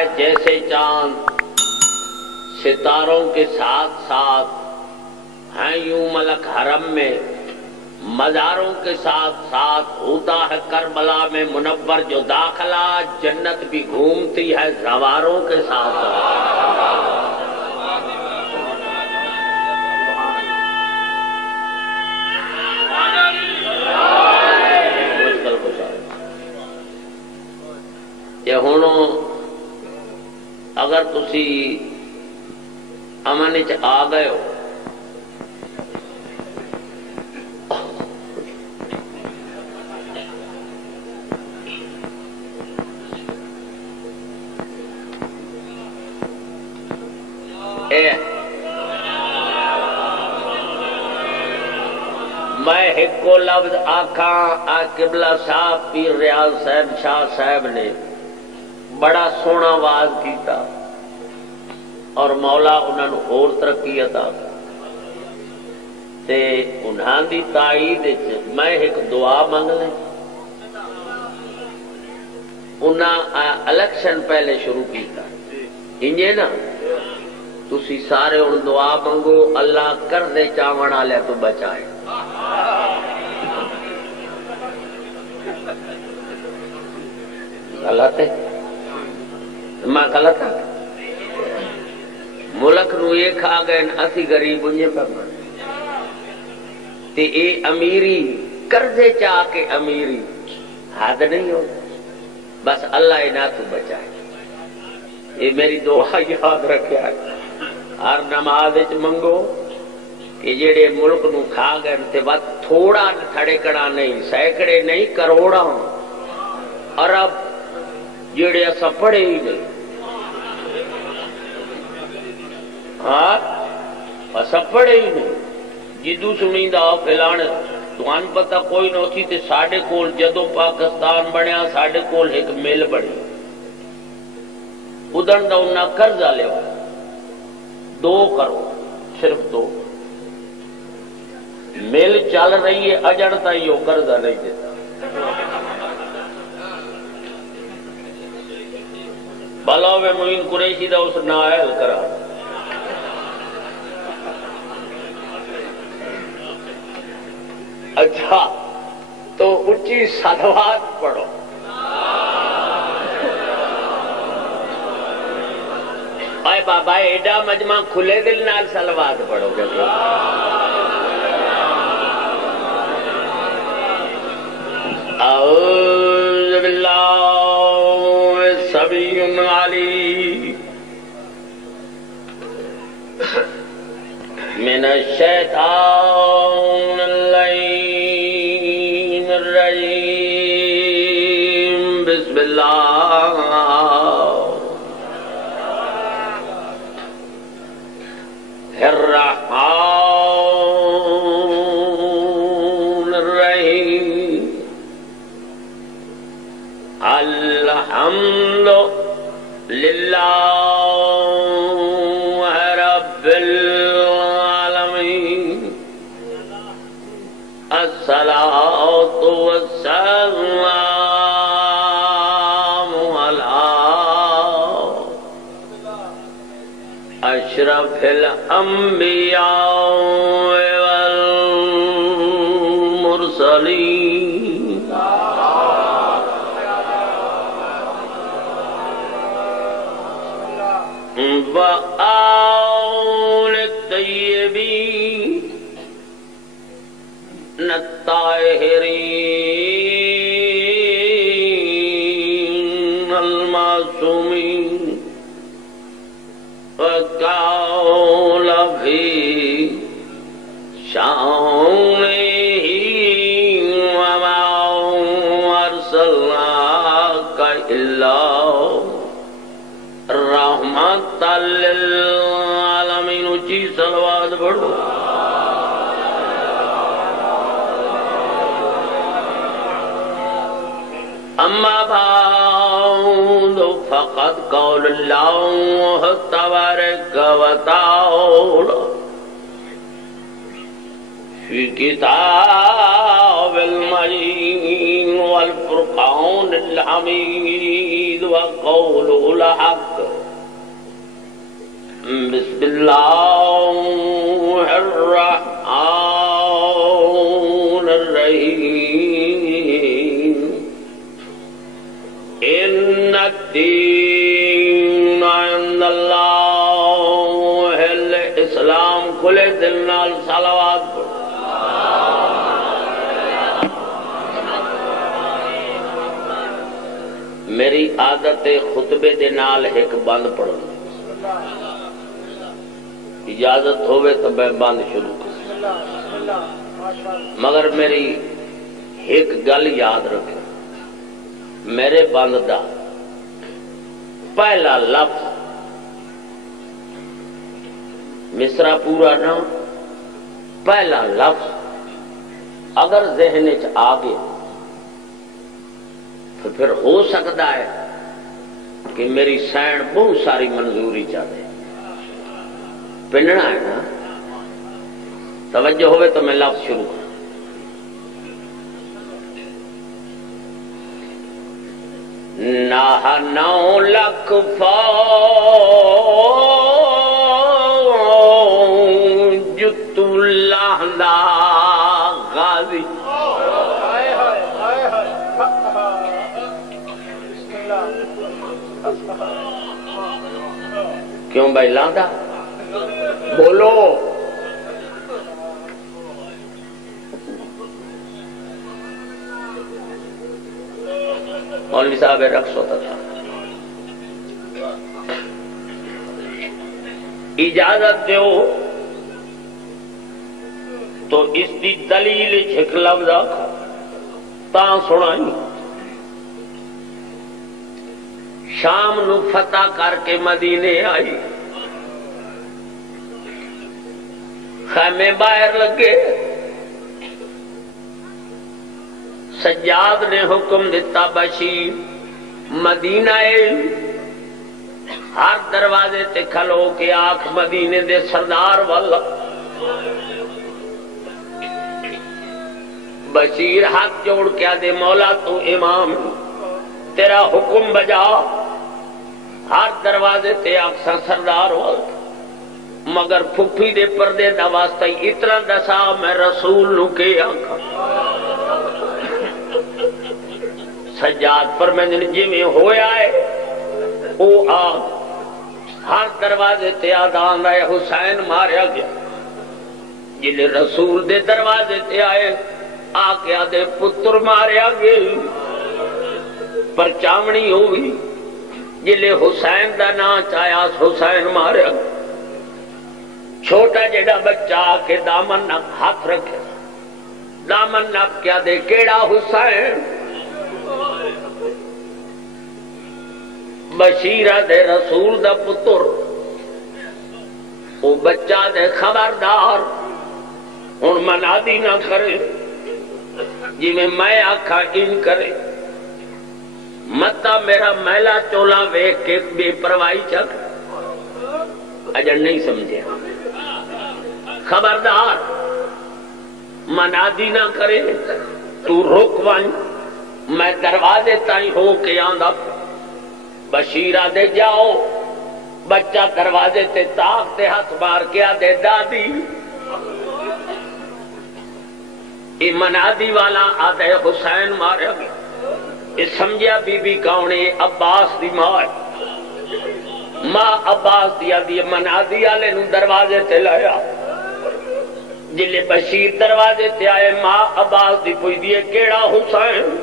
ہے جیسے چاند ستاروں کے ساتھ ساتھ ہیں یوں ملک حرم میں مزاروں کے ساتھ ساتھ ہوتا ہے کربلا میں منور جو داخلہ جنت بھی گھومتی ہے زواروں کے ساتھ یہ ہونوں اگر تسی امن چ آ گئے ہو میں ایک کو لفظ آکھاں قبلہ صاحب پیر ریاض صاحب شاہ صاحب نے بڑا سونا واز کیتا اور مولا انہاں نوں اور ترقی عطا تے انہاں دی تائید وچ میں ایک دعا منگ لیں انہاں الیکشن پہلے شروع کیتا انجے نا تسی سارے ان دعا منگو اللہ قرضے چاون والے تو بچائے غلط ہے میں غلط ہوں ملک نو یہ کھا گئے اسی غریب انجے پر تے اے امیری قرضے چاہ کے امیری حد نہیں ہو بس اللہ انہاں تو بچائے یہ میری دعا یاد رکھیا ہے ہر نماز وچ منگو کہ جڑے ملک نو کھا گئے تے بس تھوڑا تھڑکڑا نہیں سینکڑے نہیں کروڑاں ارب جڑے اسا پڑھے ہی نہیں ہاں اسا پڑھے ہی نہیں جدو سنیندا فلان تھان پتہ کوئی نہ سی تے ساڈے کول جدوں پاکستان بنیا ساڈے کول ایک مل بنی ادھر دا انہاں قرضہ لیا 2 کروڑ صرف 2 مل چل رہی ہے اجڑ تائیں وہ قرضہ نہیں دیتا بھلا میں معین قریشی دا اس نائل کرا اچھا تو اچھی صلوات پڑھو اے بابا ایڈا مجمع کھلے دل نال صلوات پڑھو گے اعوذ باللہ السمیع العلیم من الشیطان اللعین الرجیم بسم اللہ الرحمن الرحیم الحمد للہ رب العالمین الصلاۃ والسلام علی اشرف الانبیاء والمرسلین وآل الطیبین الطاہرین المعصومین وقال فی شانہ وما ارسلناک الا رحمت للعالمین اچھی صلوات پڑھو اما بعد فقد قول اللہ تبارک و تعالی فی کتاب المجید والفرقان الحمید وقوله الحق بسم اللہ الرحمن الرحیم ان الدین عند اللہ الاسلام کھلے دل نال صلوات پڑھو میری عادت خطبے دے نال ایک بند پڑھنا اجازت ہوئے تو میں بند شروع کر مگر میری ایک گل یاد رکھے میرے بند دا پہلا لفظ مصرع پورا نہ پہلا لفظ اگر ذہن چ آ گیا تو پھر ہو سکتا ہے کہ میری سین بہت ساری منظوری چاہتے پنڈنا ہے نا توجہ ہوئے تو میں لفظ شروع کروں نہ 9 لاکھ فوج اللہ دا غازی کیوں بھائی لاندا بولو مولوی صاحب رقص ہوتا تھا اجازت دیو تو اس دی دلیل ایک لفظ تاں سنائی شام نو فتح کر کے مدینے آئی خیمے باہر لگے سجاد نے حکم دیتا بشیر مدینہ ہر دروازے تے کھلو کے آنکھ مدینے دے سردار والا بشیر ہاتھ جوڑ کے آدھے مولا تو امام تیرا حکم بجا ہر دروازے تے آنکھ سردار والا مگر پھپھی دے پردے دا واسطہ اتنا دسا میں رسول نو کے آنکھا سجاد پر میں جی میں ہویا ہے او آگ ہر دروازے تے آدان رہے حسین ماریا گیا جلے رسول دے دروازے تے آئے آکے آدھے پتر ماریا گیا پر چامنی ہوئی جلے حسین دا نا چاہیا حسین ماریا گیا چھوٹا جڑا بچہ آکے دامن نب ہاتھ رکھے دامن نب کیا دے کیڑا حسین بشیرہ دے رسول دا پتر او بچہ دے خبردار ان منادی نہ کرے جی میں آکھا ان کرے متا میرا میلا چولا ویک کے بے پروائی چک اجر نہیں سمجھے خبردار منادی نہ کرے تو رک ون میں دروازے تائیں ہو کے آندا بشیرہ دے جاؤ بچہ دروازے تے تاک تے ہاتھ مار کے آدھے دادی یہ منادی والا آدھے حسین ماریا گیا یہ سمجھیا بی بی کاؤنے عباس دی ماں عباس دیا دی منادی آلے نو دروازے تے لایا جلے بشیر دروازے تے آئے ماں عباس دی پوئی دیئے کیڑا حسین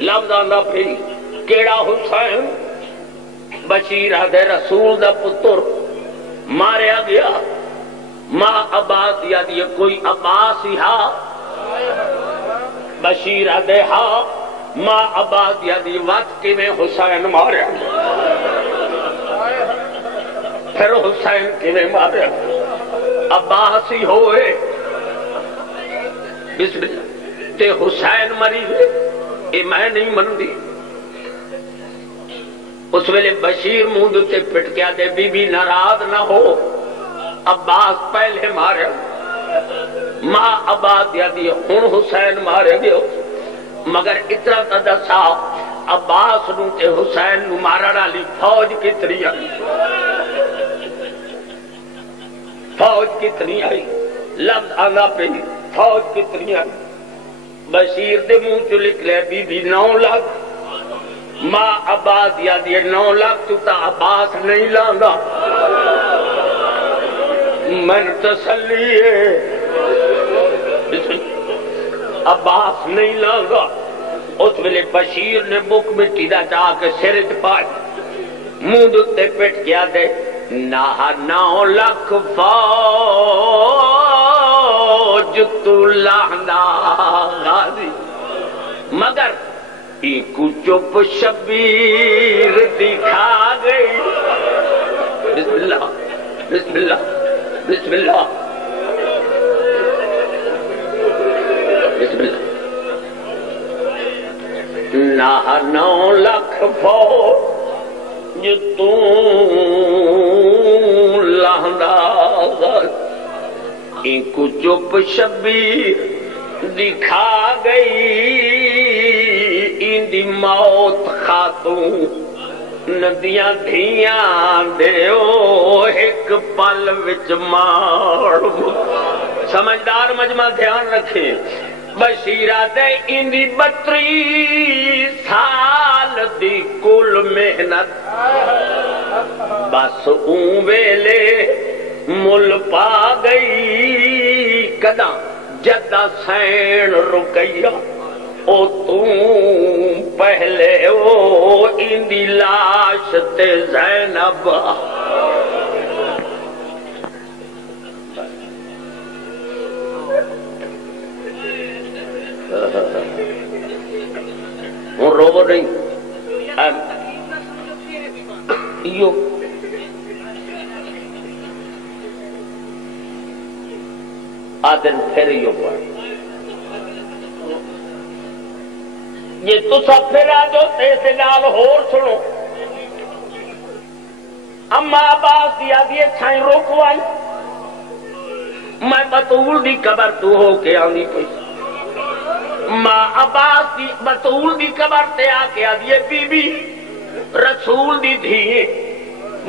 لفظ آندہ پھر کیڑا حسین بشیر آدھے رسول دا پتر ماریا گیا ماں عباس دیا دیئے کوئی عباس ہی ہا بشیر آدھے ہا ماں عباس دیا دیئے وقت کی میں حسین ماریا پھر حسین کی میں ماریا عباس ہی ہوئے بسم اللہ تے حسین مری ہے اے میں نہیں مندی اس ویلے بشیر موند تے پٹ کیا دے بی بی ناراض نہ ہو عباس پہلے مارے ماں عباس دیا دی ہن حسین مارے گئے مگر اتنا تا دسا عباس نو تے حسین نو مارن والی فوج کتنی آئی، فوج کتنی آئی، لفظ آنا پہ فوج کتنی آئی۔ بشیر دے منہ چ لکھ لے بی بی 9 لاکھ، ماں عباس یا دیے 9 لاکھ تو تا عباس نہیں لانگا، من تسلی ہے عباس نہیں لانگا۔ اس ویلے بشیر نے بک مٹی دا جا کے سر چ پائی، منہ دے پٹ گیا دے نہ 9 لاکھ فوج تو لاندا غازی، مگر ایکو چپ شبیر دکھا گئی۔ بسم اللہ بسم اللہ بسم اللہ بسم اللہ۔ نہ 9 لاکھ فوج تو لاندا غازی، ایکو چپ شبیر دکھا گئی، اندی موت خاتون ندیاں دھیاں دیو ایک پل وچ مار۔ سمجھدار مجمع دھیان رکھیں، بشیرہ دے اندی 32 سال دی کل محنت بس اون ویلے مل پا گئی۔ کداں جدہ سین رکیا او توں پہلے او اندی لاش تے زینب وہ رو نہیں یو آدن پھر یو پڑھ یہ تو سب پھر آجو تیسے نال ہور سنو۔ اما عباس دیا دیئے چھائیں روکوائی، میں بطول دی قبر تو ہو کے آنی پئی، ماں عباس دی بطول دی قبر تے آ کے آدھیے بی بی رسول دی دھیے،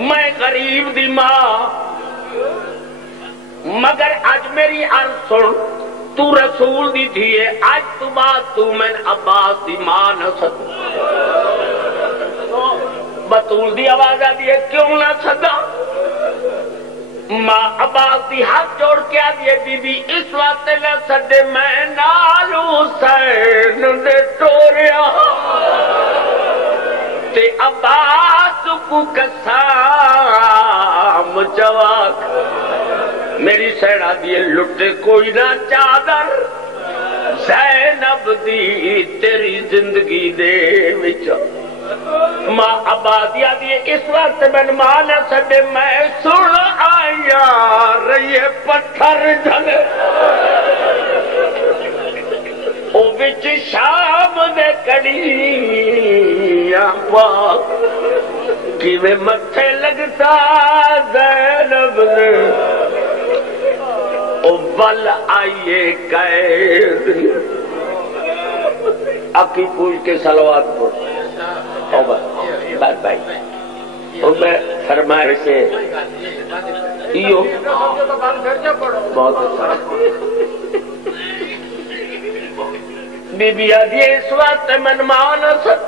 میں غریب دی ماں، مگر آج میری عرض سن، تو رسول دی دھیے، آج تو بات تو میں عباس دی ماں نہ سکتا۔ بطول دی آواز آدھیے کیوں نہ سکتا؟ ماں عباس دی ہاتھ جوڑ کے آدھیے بی بی اس واسطے نہ سدے میں نالو حسین دے ٹوریا تے عباس کو قسام جواک میری سیڑا دیے لٹے کوئی نہ چادر زینب دی تیری زندگی دے وچا ماں عبادیہ دیے اس وقت من مانا سدے میں سن آیا رہی پتھر جھلے او وچ شام دے کڑیاں پاک کیویں متھے لگتا زینب نے او ول آئیے قید اکی پوچھ کے صلوات پڑھ بات بھائی میں فرمائے سے ایو بہت اچھا بی بی آدھی اس وقت من مانا سک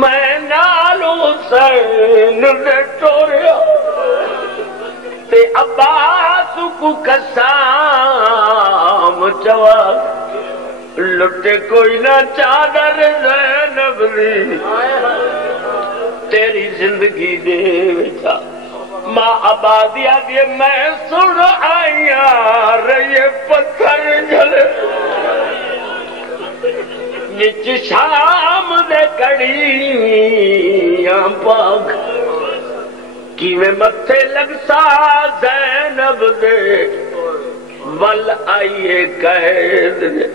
میں نالو سین نے ٹوریا تے عباس کو قسام جواب لٹے کوئی نہ چادر زینب دی تیری زندگی دے وچا ماں عبادیہ دی میں سن آیا رہی پتھر جھلے وچ شام دے کڑیاں پاک کیویں متھے لگسا زینب دے ول آئیے قید نے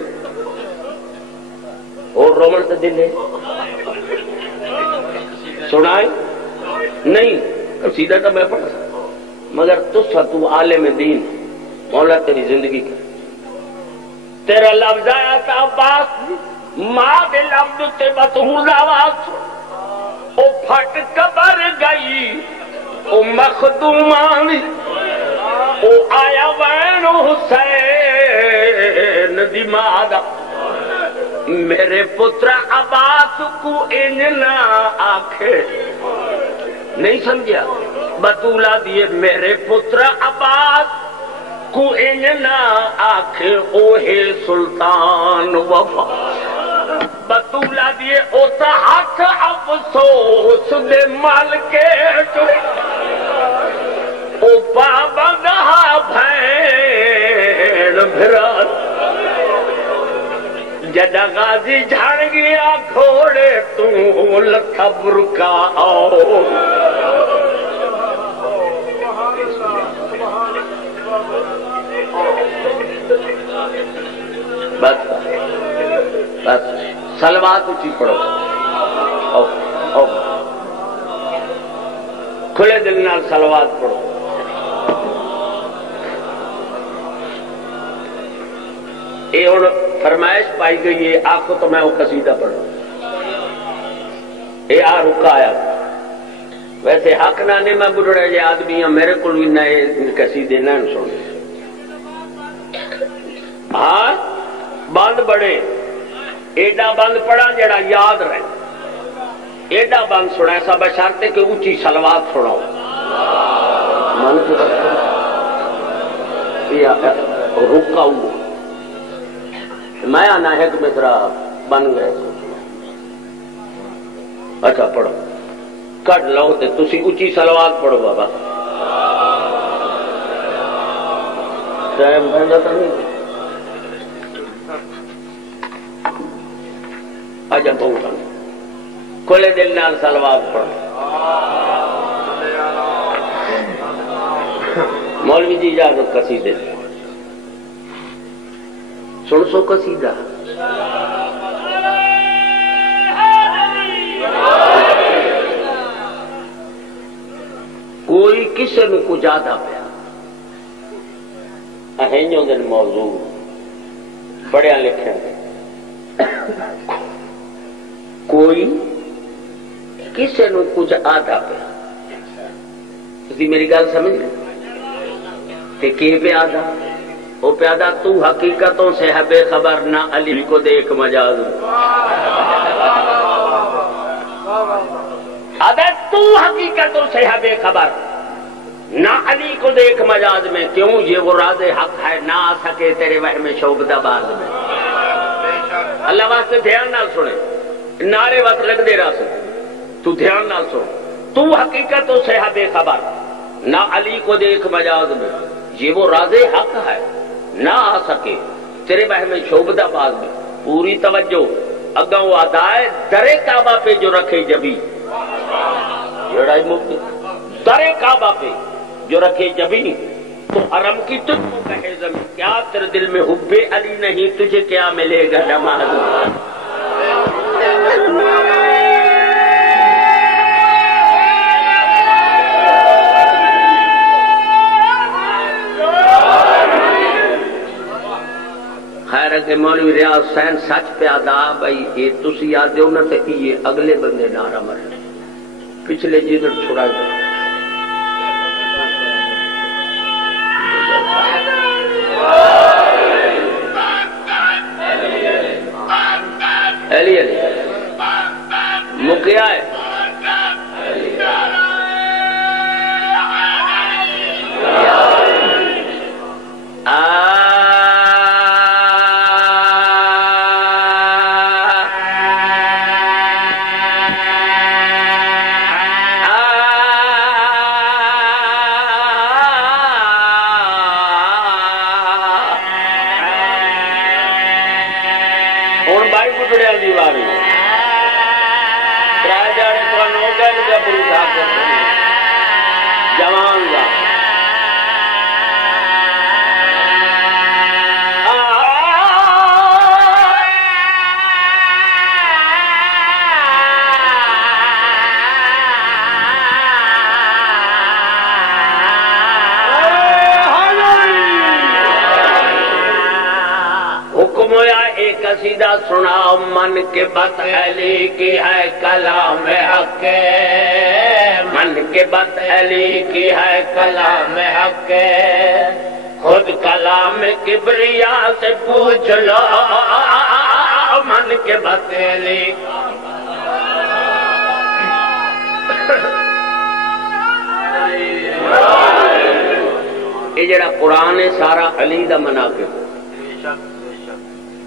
اور رومن سے دل ہے سنائیں نہیں قصیدہ تو میں پڑھا مگر تو عالم دین مولا تیری زندگی کا تیرا لفظ آیا تھا عباس ماں دے لفظ تے بطول آواز او پھٹ قبر گئی او مخدومانی او آیا وین حسین دی مادہ میرے پتر عباس کو انجنا آکھے نہیں سمجھا بطولہ دیے میرے پتر عباس کو انجنا آکھے اوہے سلطان وفا بطولہ دیے اوتا ہاتھ افسوس دے مال کے او بابا دہا بھین بھرات جدہ غازی جھڑ گیا گھوڑے تو لکھا برکا آؤ بس بس سلوات اچھی پڑھو کھلے دل نال سلوات پڑھو یہ ہوں فرمائش پائی گئی ہے آپ کو تو میں وہ قصیدہ پڑھوں یہ آ رکا آیا ویسے حق نہ نہیں میں بڑھڑے جے آدمی ہیں میرے کو بھی نئے قصیدے نہ سن ہاں بند بڑے ایڈا بند پڑھا جڑا یاد رہے ایڈا بند سنا ایسا بشارتے کہ اونچی سلوات سناؤ من کو رکا ہوا میں آنا ہے کہ مصرا بن گئے اچھا پڑھو کٹ لو تے تسی اونچی سلوات پڑھو بابا ٹائم بہندا تو نہیں اجا بہت کھلے دل نال سلوات پڑھو مولوی جی اجازت قصیدے سن سو قصیدہ کوئی کسے نو کو جادا پیا اہنیوں دن موضوع پڑھیا لکھیں کوئی کسے نو کچھ آدھا پیا تسی میری گل سمجھ لیں کہ کی پہ آدھا وہ پیادہ تو حقیقتوں سے ہے بے خبر نہ علی کو دیکھ مجاز اگر تو حقیقتوں سے ہے بے خبر نہ علی کو دیکھ مجاز میں کیوں یہ وہ راز حق ہے نہ آ سکے تیرے وہم شعبدہ باز میں اللہ واسطے دھیان نال سنے نعرے وقت لگ دے رہا سے تو دھیان نال سن تو حقیقتوں سے ہے بے خبر نہ علی کو دیکھ مجاز میں یہ وہ راز حق ہے نہ آ سکے تیرے وہم شعبدہ باز میں پوری توجہ اگاں وہ آدھائے در کعبہ پہ جو رکھے جبی جڑائی مفتی در کعبہ پہ جو رکھے جبی تو حرم کی تجھ کو کہے زمین کیا تیرے دل میں حب علی نہیں تجھے کیا ملے گا نماز خیر کہ مولوی ریاض حسین سچ پہ آدھا بھائی یہ تسی یاد دیو نہ تے یہ اگلے بندے نعرہ مرے پچھلے جدر چھوڑا گیا علی علی مکیا ہے من کے بت علی کی ہے کلام حق، من کے بت علی کی ہے کلام حق، خود کلام کبریا سے پوچھ لو من کے بت علی۔ یہ جڑا قرآن ہے سارا علی دا مناقب،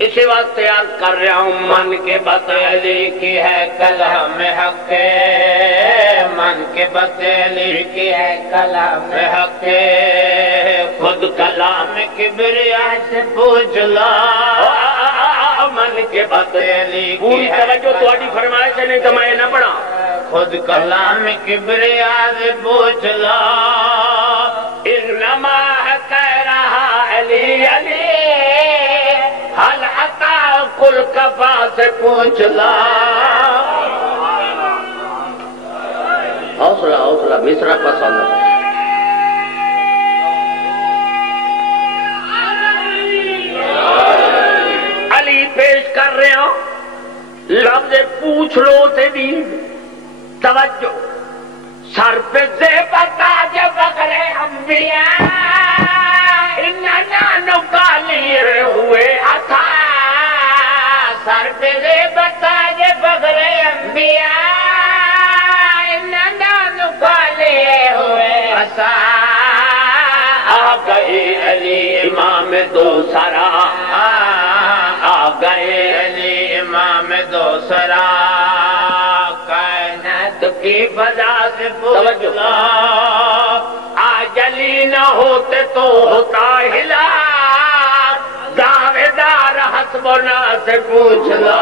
اسی وقت یاد کر رہا ہوں من کے بت علی کی ہے کلام حق، من کے بت علی کی ہے کلام حق، خود کلام کبریا سے پوچھ لو من کے بت علی کی ہے۔ توجہ تہاڈی فرمائش نہیں تو میں نہ پڑھا، خود کلام کبریا سے پوچھ لو، انما کہہ رہا علی علی، حل عطا کل کفا سے پوچھ لا۔ حوصلہ حوصلہ مصرع پسند ہے۔ علی پیش کر رہے ہو لفظ پوچھ لو سے بھی توجہ، سر پہ زیبا تاج بغیر انبیاء، اننا نکالیے ہوئے عطا، سر پہ زیبا تاج بغیر انبیاء، اننا نکالیے ہوئے عطا، آ گئے علی امام دوسرا، آ گئے علی امام دوسرا، کی فضا سے پوچھ لو، آج علی نہ ہوتے تو ہوتا ہلاک، دعوے دار حسبنا سے پوچھ لو۔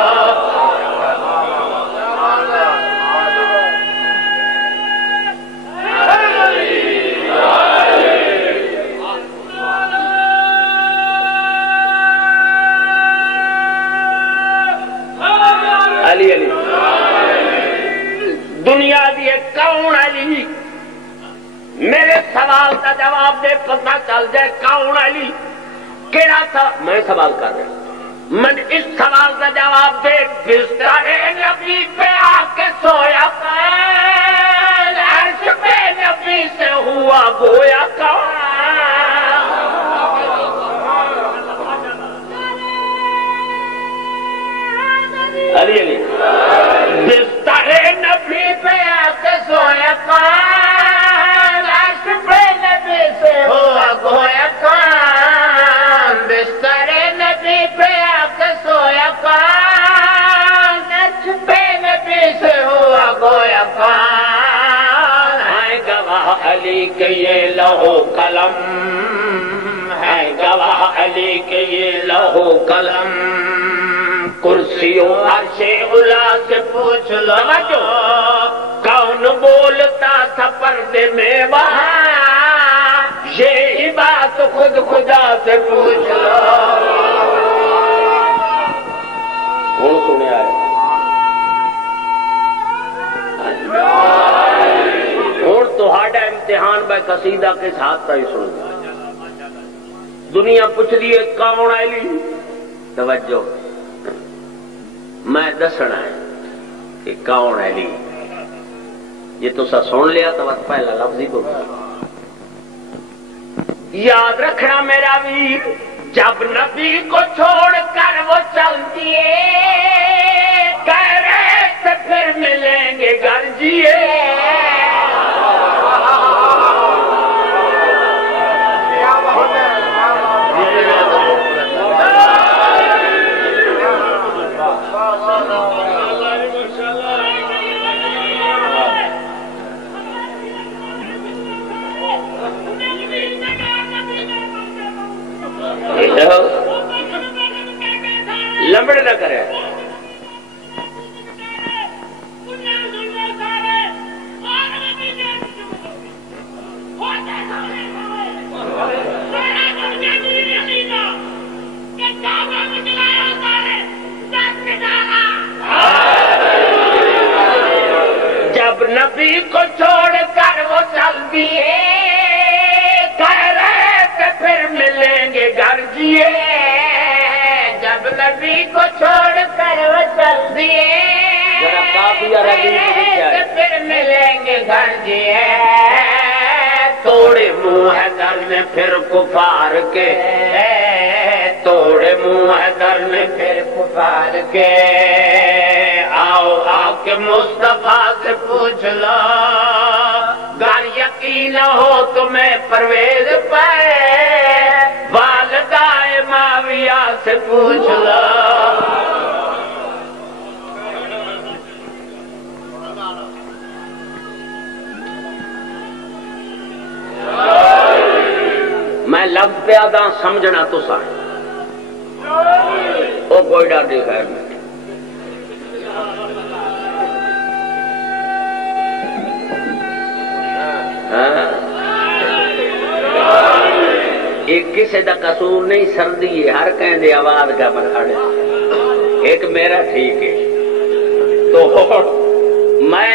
علی علی دنیا دیے کون علی، میرے سوال کا جواب دے پتہ چل جائے کون علی کیڑا تھا۔ میں سوال کر رہا ہوں، من اس سوال کا جواب دے، بستر نبی پہ آ کے سویا کون، عرش پہ نبی سے ہوا گویا کون، علی علی بستر نبی پہ آ کے سویا کون، عرش پہ نبی سے ہوا گویا کون، بستر نبی پہ آ کے سویا کون، عرش پہ نبی سے ہوا گویا کون، ہے گواہ علی کے یہ لہو قلم، ہے گواہ علی کے یہ لہو قلم، کرسی و عرش اعلیٰ سے پوچھ لو، کون بولتا تھا پردے میں وہاں، یہی بات خود خدا سے پوچھ لو۔ کون سنے آئے اور تہاڈا امتحان بے قصیدہ کے ساتھ ہی سن، دنیا پوچھ لیے کون علی، توجہ میں دسنا ہے کہ کون علی، یہ تو سا سن لیا تو پہلا لفظ ہی بول، یاد رکھنا میرا ویر، جب نبی کو چھوڑ کر وہ چل دیے، کہہ رہے تھے پھر ملیں گے گھر جیے، لمبڑ نہ کرے، جب نبی کو چھوڑ کر وہ چل دیے، کہہ رہے تھے پھر ملیں گے گھر جیے، جب نبی کو چھوڑ کر دیے ذرا کافیہ ردیف لکھا ہے پھر ملیں گے گھر دیے توڑے منہ حیدر نے پھر کفار کے توڑے منہ حیدر نے پھر کفار کے آؤ آ کے مصطفیٰ سے پوچھ لو گر یقین ہو تمہیں پرویز پائے والدہ معاویہ سے پوچھ لو میں لفظ پہ آدھا سمجھنا تو سارے وہ کوئی ڈاٹی خیر نہیں ایک کسی دا قصور نہیں سردی ہے ہر کہیں دے آواز کا بکھاڑے ایک میرا ٹھیک ہے تو میں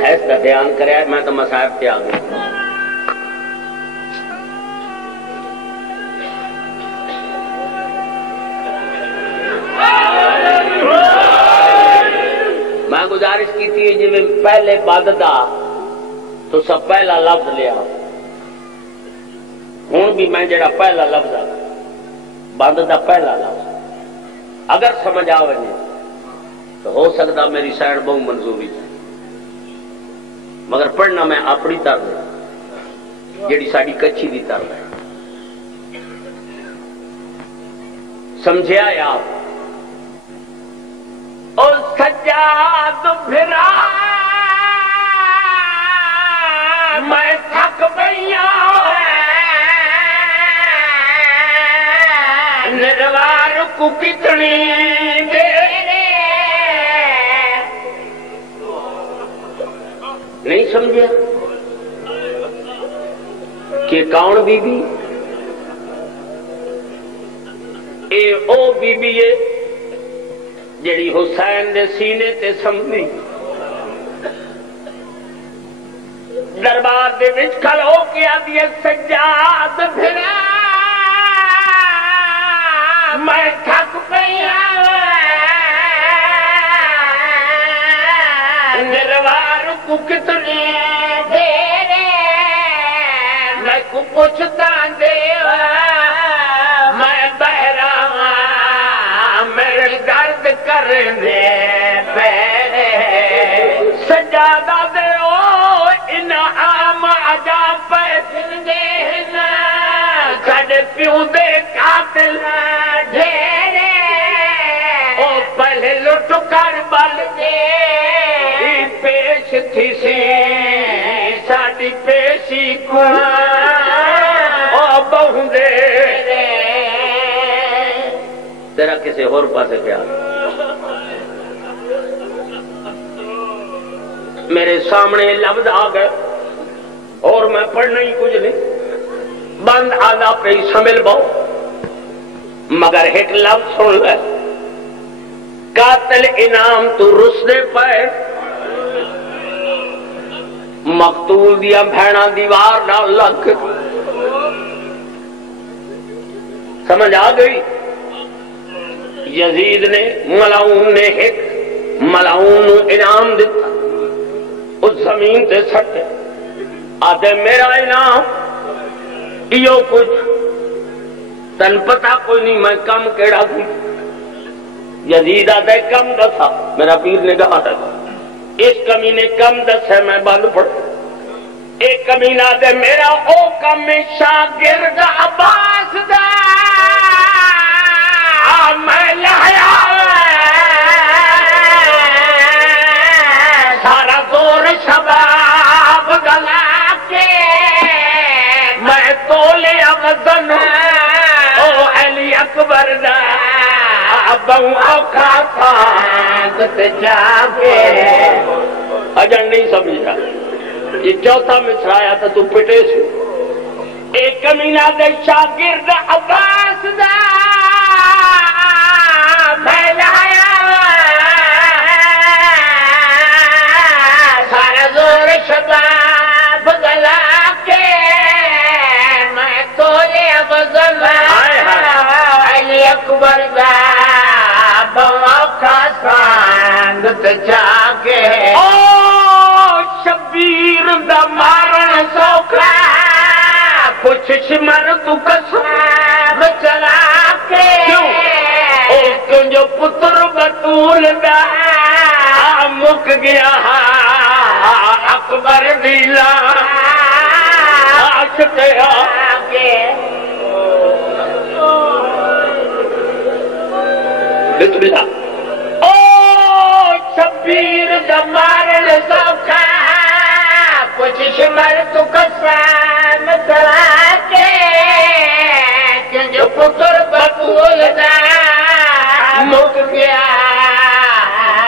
حیث کا بیان کریا میں تو مصائب پہ آ گئی میں گزارش کی تھی جی میں پہلے بد دا تو سب پہلا لفظ لیا ہوں بھی میں جڑا پہلا لفظ آ بند دا پہلا لفظ اگر سمجھ آوے تو ہو سکتا میری سائن بہت منظوری مگر پڑھنا میں اپنی طرح جڑی ساڑی کچھی دی طرح ہے سمجھیا یا اور سجاد پھرا میں تھک پئیا نروار کو کتنی دیر نہیں سمجھا کہ کون بی بی اے او بی بی ہے جڑی حسین دے سینے تے سمجھی دربار دے وچ کھلو کے آدھی سجاد پھرا میں تھک پئیا نروار کو کتنی دیر میں کو پوچھتا دیوا میں بہرا میرے درد کر دے پہلے سجادہ دے او انعام عجا پیسن دے نا کھڑے پیوں دے قاتل ڈھیرے او پہلے لٹ کر بل دے پیش تھی سی ساڑی پیشی کو او بہن دے تیرا کسی اور پاسے پیار میرے سامنے لفظ آ گئے اور میں پڑھنا ہی کچھ نہیں بند آدھا پہ ہی سمل باؤ مگر ایک لفظ سن لے قاتل انعام تو رسدے پائے مقتول دیا بھینا دیوار نہ لگ سمجھ آ گئی یزید نے ملعون نے ایک ملعون انعام دیتا اس زمین تے سٹے آدھے میرا انعام یہ کچھ تن پتا کوئی نہیں میں کم کیڑا تھی یزید آدھے کم دسا میرا پیر نے کہا تھا اس کمی نے کم دس ہے میں بند پڑ ایک کمینہ آدھے میرا او کم شاگرد عباس دا میں لایا سارا زور شباب گلا کے میں تولے وزن او علی اکبر دا بہو اوکھا سانگت جا کے اجن نہیں سمجھا یہ چوتھا مصرع آیا تھا تو پٹے سے ایک کمینہ دے شاگرد عباس دا میں لایا سارا زور شباب گلا کے میں تولے وزن علی اکبر دا بہو اوکھا کے او شبیر دا مارن سوکھا کچھ شمر تو قسم چلا کے کیوں جو پتر بطول دا مک گیا اکبر دیلا آشتے آگے بسم اللہ او شبیر دا مارن سوکھا کچھ شمر تو قسم چلا کے کیوں جو پتر بطول دا مک گیا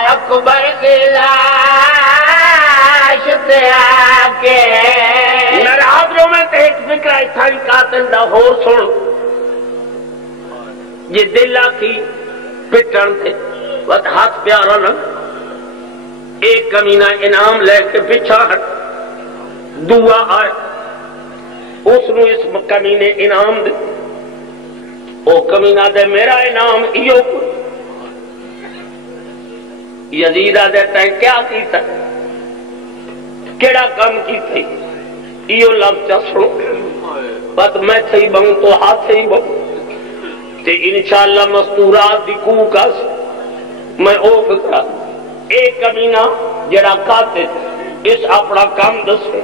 اکبر کی لاش تے آکے میرے حاضروں میں تے ایک فکر ایسا قاتل دا ہو سن یہ دلہ کی پٹن تھے وقت ہاتھ پیارا نا ایک کمینہ انعام لے کے پیچھا ہٹ دعا آئے اس نو اس کمینے انعام دے او کمینہ دے میرا انعام ایو کو یزید آدھے تائیں کیا کیتا کیڑا کام کی تھی ایو لفظ چسڑو بات میں تھی بہوں تو ہاتھ ہی بہوں تے انشاءاللہ مستورات دی کوکا سے میں او فکرہ ایک کمینہ جڑا کاتے اس اپنا کام دسے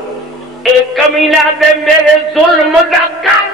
ایک کمینہ دے میرے ظلم دا کام